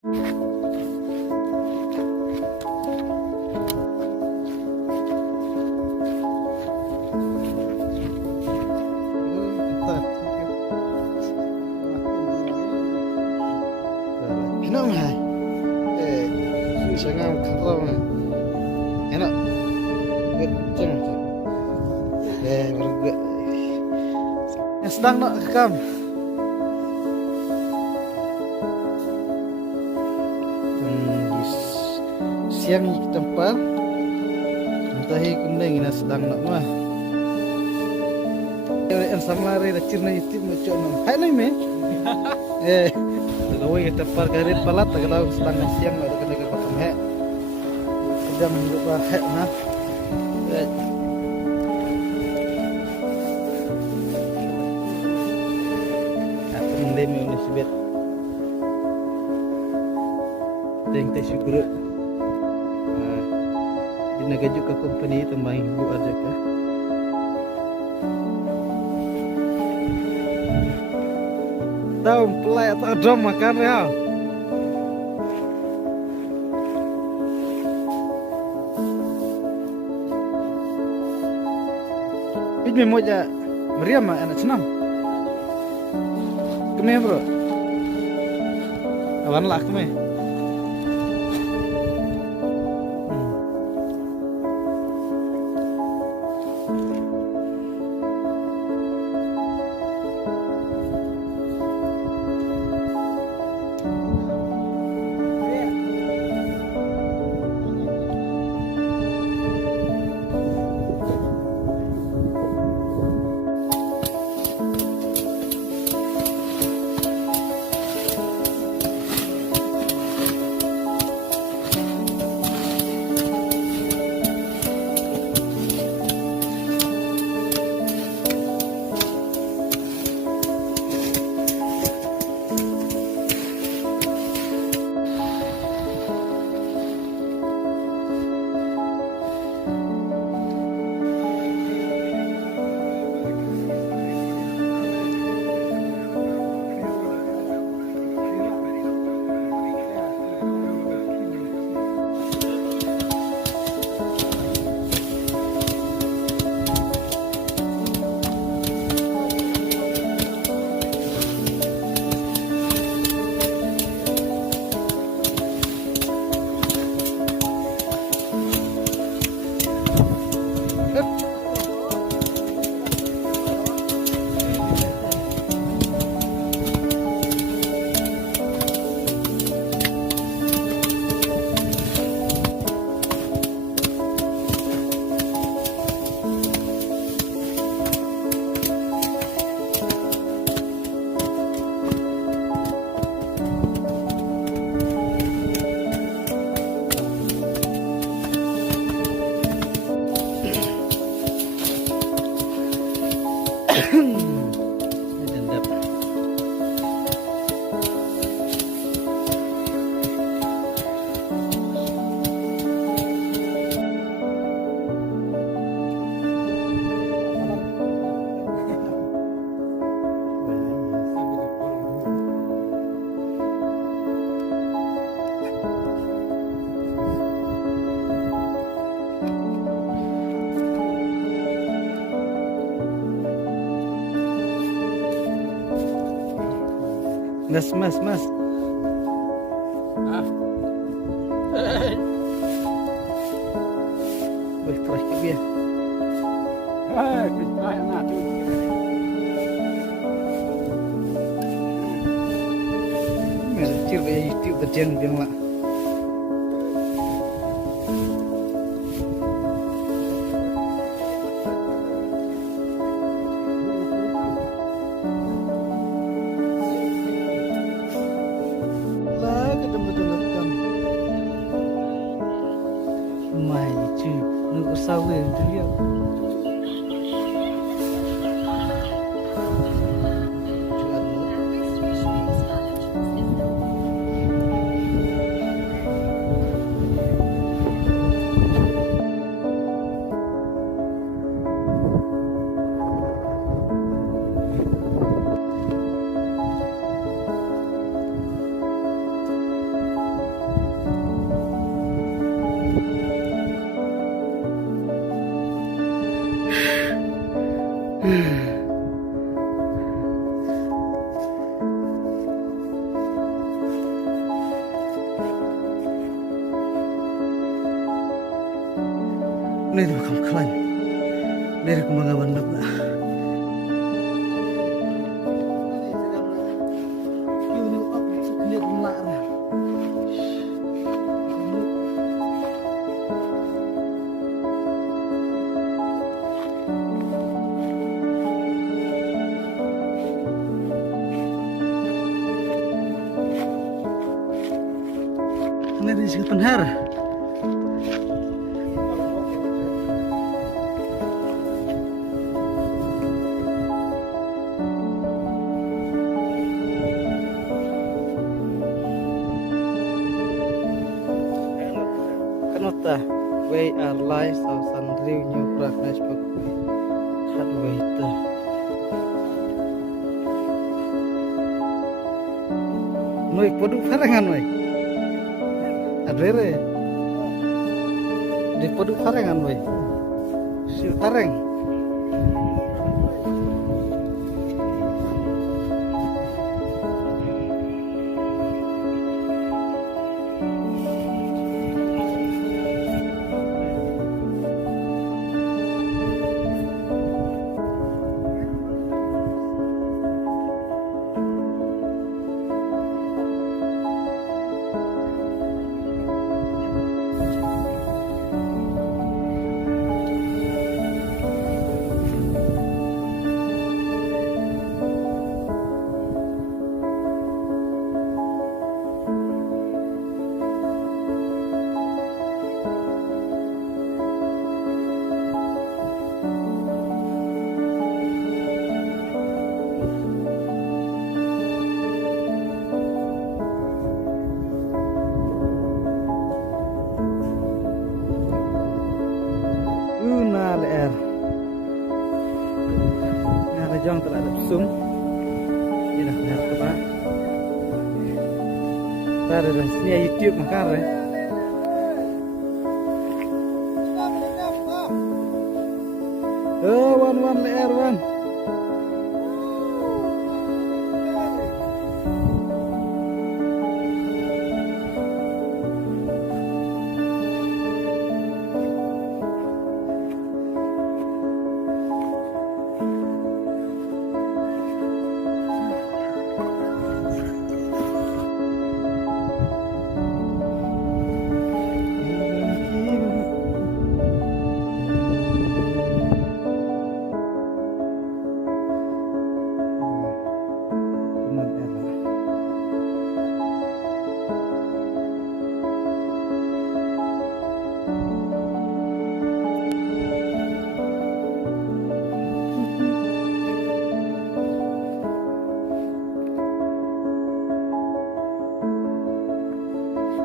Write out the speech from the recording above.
Enak mah. Jangan kau mah. Enak. Kenceng. Bergak. Sedang nak rekam. Siang di tempat. Entahi kundang ina sedang nak mah. Yang sama lari dah cerna itu macam mana? Hai ni me. Kalau kita pergarit palat, kalau sedang siang ada kena pakai hek. Sedang lupa hek nah. Aku mendem ini sebet. Teng teh syukur. Dinagajuk ke company tambah ibu aja kah? Tahu pelai atau drum makan ya? Ini mau aja meriam mah enak senang. Kemeh bro? Awan lah kemeh. Mas. Wih, terakhir dia. Kecil ya, itu berjeng dia mak. Mai chứ, nó có sao về thứ liệu. Ini tuh kamu kalian. Dari kemana bandar lah. Ini di sekitar penhar. Kanota, we are live sau sandriu new practice book. Kan we itu. Noi podu farangan noi. Adere. Di podu farangan noi. Siu tareng. LR nah jong telah ada sum ini dah lihat apa ada sini YouTube makar ya wan LR wan